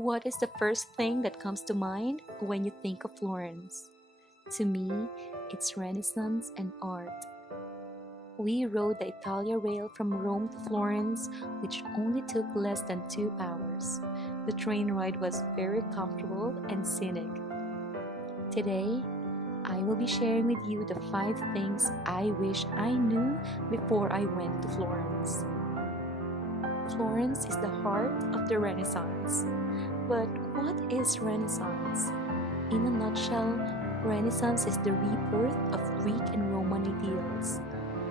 What is the first thing that comes to mind when you think of Florence? To me, it's Renaissance and art. We rode the Italia rail from Rome to Florence, which only took less than 2 hours. The train ride was very comfortable and scenic. Today, I will be sharing with you the 5 things I wish I knew before I went to Florence. Florence is the heart of the Renaissance. But what is Renaissance? In a nutshell, Renaissance is the rebirth of Greek and Roman ideals,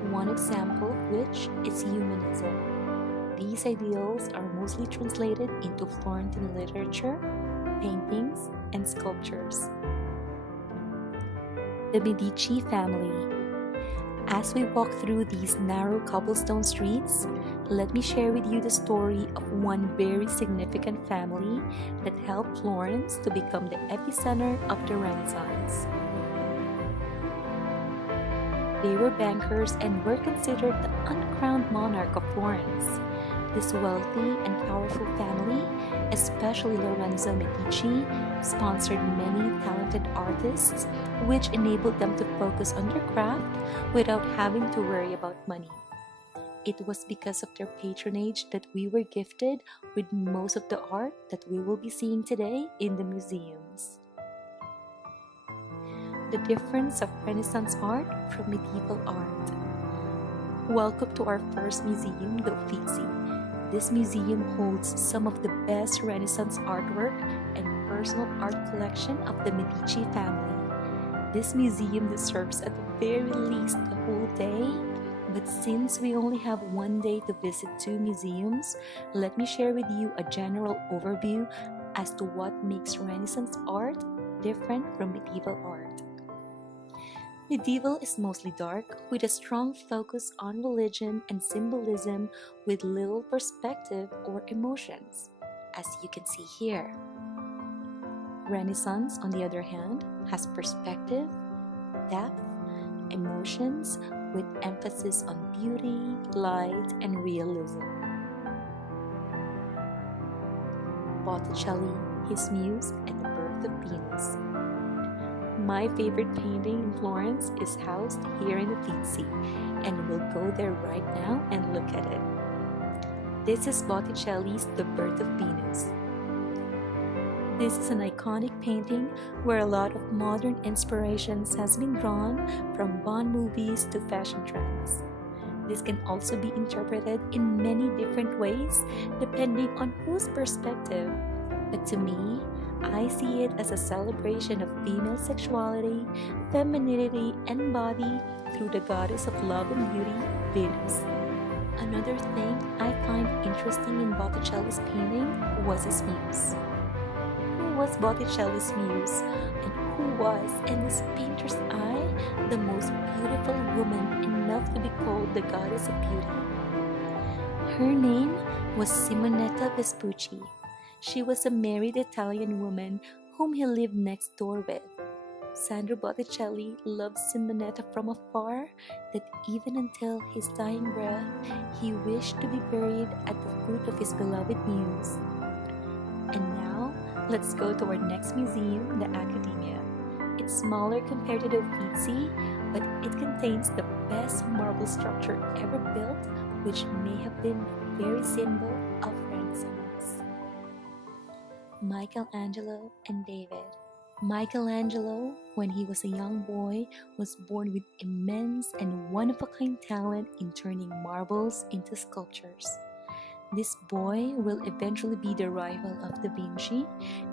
one example of which is humanism. These ideals are mostly translated into Florentine literature, paintings, and sculptures. The Medici Family. As we walk through these narrow cobblestone streets, let me share with you the story of one very significant family that helped Florence to become the epicenter of the Renaissance. They were bankers and were considered the uncrowned monarch of Florence. This wealthy and powerful family, especially Lorenzo Medici, sponsored many talented artists, which enabled them to focus on their craft without having to worry about money. It was because of their patronage that we were gifted with most of the art that we will be seeing today in the museums. The difference of Renaissance art from medieval art. Welcome to our first museum, the Uffizi. This museum holds some of the best Renaissance artwork and personal art collection of the Medici family. This museum deserves at the very least the whole day, but since we only have one day to visit 2 museums, let me share with you a general overview as to what makes Renaissance art different from medieval art. Medieval is mostly dark, with a strong focus on religion and symbolism with little perspective or emotions, as you can see here. Renaissance, on the other hand, has perspective, depth, emotions, with emphasis on beauty, light, and realism. Botticelli, his muse, and the birth of Venus. My favorite painting in Florence is housed here in the Uffizi, and we'll go there right now and look at it. This is Botticelli's The Birth of Venus. This is an iconic painting where a lot of modern inspirations has been drawn from Bond movies to fashion trends. This can also be interpreted in many different ways depending on whose perspective, but to me, I see it as a celebration of female sexuality, femininity, and body through the goddess of love and beauty, Venus. Another thing I find interesting in Botticelli's painting was his muse. Who was Botticelli's muse, and who was, in this painter's eye, the most beautiful woman enough to be called the goddess of beauty? Her name was Simonetta Vespucci. She was a married Italian woman whom he lived next door with. Sandro Botticelli loved Simonetta from afar, that even until his dying breath, he wished to be buried at the foot of his beloved muse. And now, let's go to our next museum, the Accademia. It's smaller compared to the Uffizi, but it contains the best marble structure ever built, which may have been the very symbol of Renaissance. Michelangelo and David. Michelangelo, when he was a young boy, was born with immense and one-of-a-kind talent in turning marbles into sculptures. This boy will eventually be the rival of Da Vinci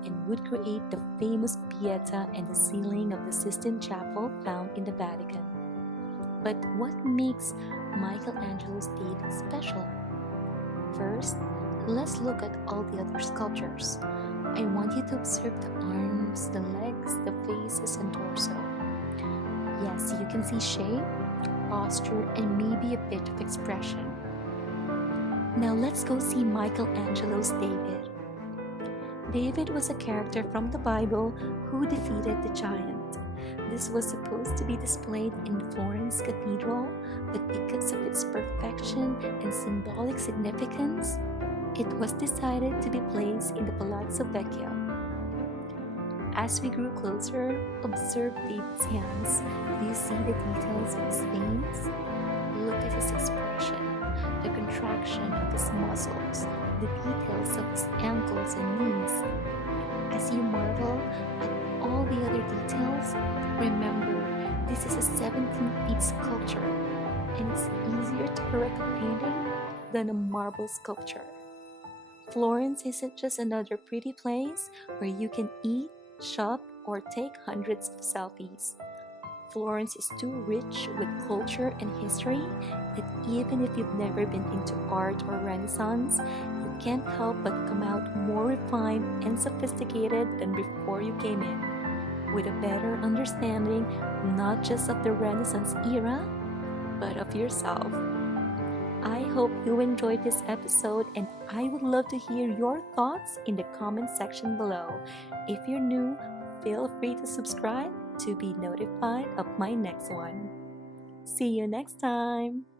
and would create the famous Piazza and the ceiling of the Sistine Chapel found in the Vatican. But what makes Michelangelo's David special? First, let's look at all the other sculptures. I want you to observe the arms, the legs, the faces, and torso. Yes, you can see shape, posture, and maybe a bit of expression. Now let's go see Michelangelo's David. David was a character from the Bible who defeated the giant. This was supposed to be displayed in Florence Cathedral, but because of its perfection and symbolic significance, It was decided to be placed in the Palazzo Vecchio. As we grew closer, observe David's hands. Do you see the details of his veins? Look at his expression, the contraction of his muscles, the details of his ankles and knees. As you marvel at all the other details, remember this is a 17-feet sculpture, and it's easier to correct a painting than a marble sculpture. Florence isn't just another pretty place where you can eat, shop, or take hundreds of selfies. Florence is too rich with culture and history that even if you've never been into art or Renaissance, you can't help but come out more refined and sophisticated than before you came in, with a better understanding not just of the Renaissance era, but of yourself. I hope you enjoyed this episode, and I would love to hear your thoughts in the comment section below. If you're new, feel free to subscribe to be notified of my next one. See you next time!